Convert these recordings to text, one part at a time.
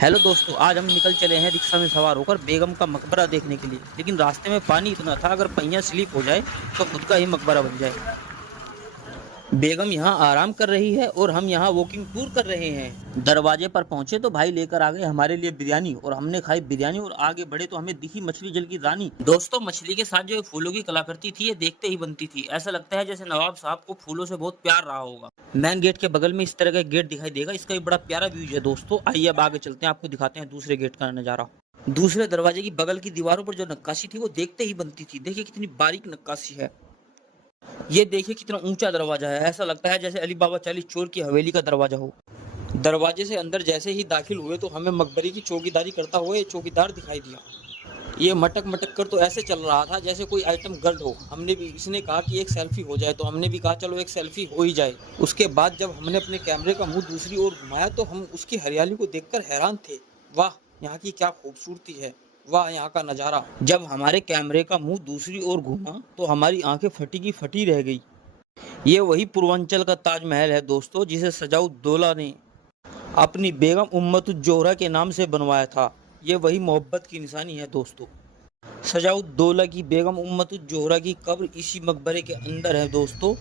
Hello दोस्तों, आज हम निकल चले हैं रिक्शा में सवार होकर बेगम का मकबरा देखने के लिए। लेकिन रास्ते में पानी इतना था, अगर पहिया स्लिप हो जाए तो खुद का ही मकबरा बन जाए। बेगम यहाँ आराम कर रही है और हम यहाँ वॉकिंग टूर कर रहे हैं। दरवाजे पर पहुंचे तो भाई लेकर आ गए हमारे लिए बिरयानी और हमने खाई बिरयानी और आगे बढ़े तो हमें दिखी मछली जल की रानी। दोस्तों, मछली के साथ जो फूलों की कलाकृति थी ये देखते ही बनती थी। ऐसा लगता है जैसे नवाब साहब को फूलों से बहुत प्यार रहा होगा। मेन गेट के बगल में इस तरह का गेट दिखाई देगा, इसका भी बड़ा प्यारा व्यू है। दोस्तों आइए अब आगे चलते हैं, आपको दिखाते हैं दूसरे गेट का नजारा। दूसरे दरवाजे की बगल की दीवारों पर जो नक्काशी थी वो देखते ही बनती थी। देखिए कितनी बारीक नक्काशी है। ये देखिए कितना ऊंचा दरवाजा है, ऐसा लगता है जैसे अली बाबा चालीस चोर की हवेली का दरवाजा हो। दरवाजे से अंदर जैसे ही दाखिल हुए तो हमें मकबरे की चौकीदारी करता हुआ ये चौकीदार दिखाई दिया। ये मटक मटक कर तो ऐसे चल रहा था जैसे कोई आइटम गर्ल हो। हमने भी इसने कहा कि एक सेल्फी हो जाए, तो हमने भी कहा चलो एक सेल्फी हो ही जाए। उसके बाद जब हमने अपने कैमरे का मुंह दूसरी ओर घुमाया तो हम उसकी हरियाली को देखकर हैरान थे। वाह, यहाँ की क्या खूबसूरती है, वाह यहाँ का नज़ारा। जब हमारे कैमरे का मुंह दूसरी ओर घूमा तो हमारी आंखें फटी की फटी रह गई। ये वही पूर्वांचल का ताजमहल है दोस्तों, जिसे सजाउद्दौला ने अपनी बेगम उम्मतुज-जोहरा के नाम से बनवाया था। ये वही मोहब्बत की निशानी है दोस्तों। सजाउद्दौला की बेगम उम्मतुज-जोहरा की कब्र इसी मकबरे के अंदर है दोस्तों।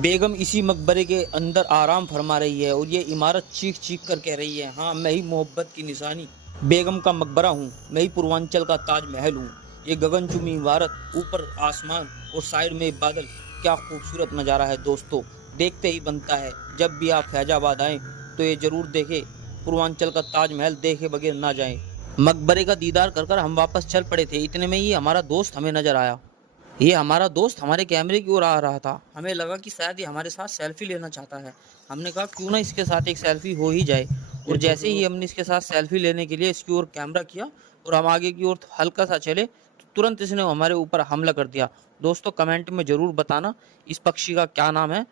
बेगम इसी मकबरे के अंदर आराम फरमा रही है और ये इमारत चीख चीख कर कह रही है, हाँ मैं ही मोहब्बत की निशानी बेगम का मकबरा हूँ, मैं ही पूर्वांचल का ताजमहल हूँ। ये गगनचुंबी इमारत, ऊपर आसमान और साइड में बादल, क्या खूबसूरत नज़ारा है दोस्तों। देखते ही बनता है जब भी आप फैजाबाद आएँ तो ये ज़रूर देखें, पूर्वांचल का ताजमहल देखे बगैर ना जाएं। मकबरे का दीदार कर कर हम वापस चल पड़े थे, इतने में ही हमारा दोस्त हमें नज़र आया। ये हमारा दोस्त हमारे कैमरे की ओर आ रहा था। हमें लगा कि शायद ये हमारे साथ सेल्फी लेना चाहता है। हमने कहा क्यों ना इसके साथ एक सेल्फी हो ही जाए। और जैसे ही हमने इसके साथ सेल्फी लेने के लिए इसकी ओर कैमरा किया और हम आगे की ओर हल्का सा चले तो तुरंत इसने हमारे ऊपर हमला कर दिया। दोस्तों कमेंट में ज़रूर बताना इस पक्षी का क्या नाम है।